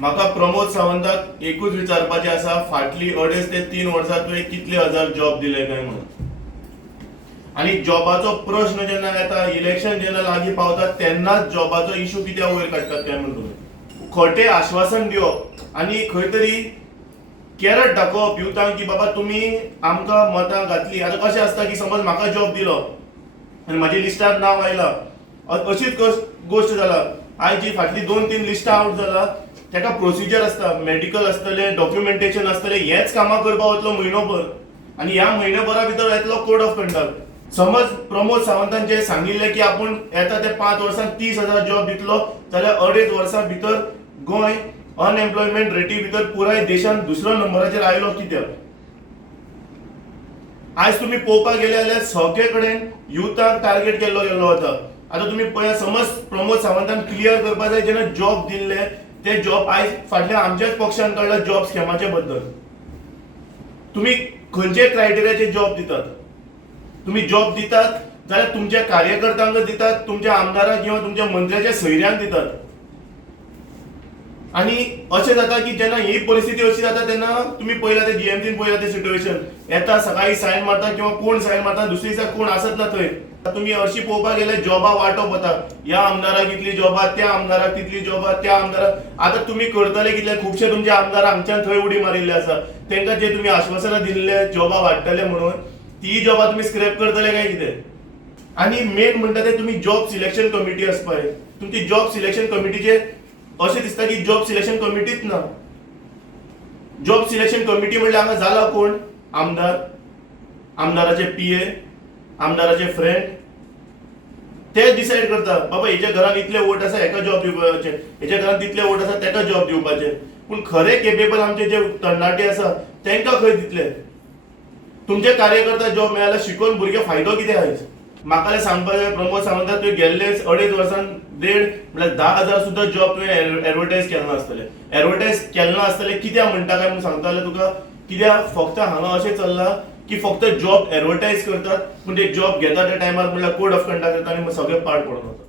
म्हाका प्रमोद सावंताक एकूच विचारपाचें आसा, फाटली 2.5 ते 3 वर्सां तुवें कितले हजार जॉब दिले काय म्हणून. आणि जॉबाचो प्रश्न जेन्ना येता, इलेक्शन जेन्ना लागीं पावता तेन्नाच जॉबाचो इश्यू कित्याक वयर काडटात काय म्हणून तुमी. खोटे आश्वासन दिवप आणि खंय तरी कॅरट दाखोवप युथांक की बाबा तुम्ही आमकां मतां घातली. आतां कशें आसता की समज म्हाका जॉब दिलो आनी म्हाज्या लिस्टार नांव आयलां, अशीच गोश्ट जाला. आयज जी फाटली 2-3 लिस्टां आउट जाला, ताका प्रोसिजर आसता, मेडिकल आसतलें, डॉक्युमेंटेशन आसतलें, हेच कामां करपाक वतलो म्हयनोभर आनी ह्या म्हयनोभरा भितर येतलो कोड ऑफ कंडक्ट. समज प्रमोद सावंतान जे सांगिल्लें की आपूण येता ते 5 वर्सांत 30,000 जॉब दितलो, जाल्यार 2.5 वर्सां भितर गोंय अनएम्प्लॉयमेंट रेटी भितर पुराय देशांत दुसऱ्या नंबराचेर आयलो कित्याक. आज तुम्ही पळोवपाक गेले जाल्यार सगळे कडेन युथाक टार्गेट केल्लो वता. आतां तुमी पळया, समज प्रमोद सावंतान क्लियर करपाक जाय जेन्ना जॉब दिल्ले ते जॉब आयज फाटल्या आमच्याच पक्षान काडला जॉब स्कॅमाचे बद्दल. तुम्ही खंयचे क्रायटेरियाचे जॉब दितात? तुम्ही जॉब दितात जाल्यार तुमच्या कार्यकर्त्यांक दितात, तुमच्या आमदारांक किंवा तुमच्या मंत्र्याच्या सयऱ्यांक दितात. आणि अशें जाता की जेन्ना ही परिस्थिती अशी जाता तेन्ना तुम्ही पळयला ते जीएमसीन पळयला ते सिच्युएशन, येता सकाळी सायन मारता किंवा कोण सायन मारता, दुसऱ्या दिसा कोण आसत ना थंय. तुम्ही अशी पळोवपाक गेले जॉबा वांटप वता, ह्या आमदाराक इतली जॉबा, त्या आमदाराक तितली जॉबा, त्या आमदाराक. आता तुम्ही करतले कितले, खुबशे तुमचे आमदार हांगच्यान थंय उडी मारिल्ले आसा. तांकां जे तुम्ही आश्वासनां दिल्ले जॉबा वाडटले म्हणून, ती जॉबा तुम्ही स्क्रॅप करतले काय कितें? आणि मेन म्हणटा ते तुम्ही जॉब सिलेक्शन कमिटी आसपा जाय. तुमची जॉब सिलेक्शन कमिटीचे अशें दिसता की जॉब सिलेक्शन कमिटीच ना. जॉब सिलेक्शन कमिटी म्हणल्यार हांगा जाला कोण? आमदार, आमदाराचे पीए, आमदाराचे फ्रेंड, ते डिसायड करता बाबा हेच्या घरात इतले वोट आसा हेका जॉब दिवपाचे, हेच्या घरात तितले वोट आसा तेका जॉब दिवपाचे. पूण खरे केपेबल आमचे जे तरणाटे आसा तांकां खंय दितले? तुमचे कार्यकर्ता जॉब मेळायला शिकून भुरगे फायदो कितें आयज? म्हाका सांगपाक प्रमोद सावंत तुवें गेल्लेच 2.5 वर्सांत 1.5 म्हणल्यार 10,000 सुद्धा जॉब तुवें एडवर्टायज केले नासतले. एडवर्टायज केले नासतले कित्याक म्हणटा काय म्हणून सांगताले तुका? कित्याक फक्त हांगा अशें चल्लां की फक्त जॉब एडवर्टायज करतात, पूण ते जॉब घेता त्या टायमार म्हणल्यार कोड ऑफ कंडक्ट येता आनी सगळे पाड पडून वता.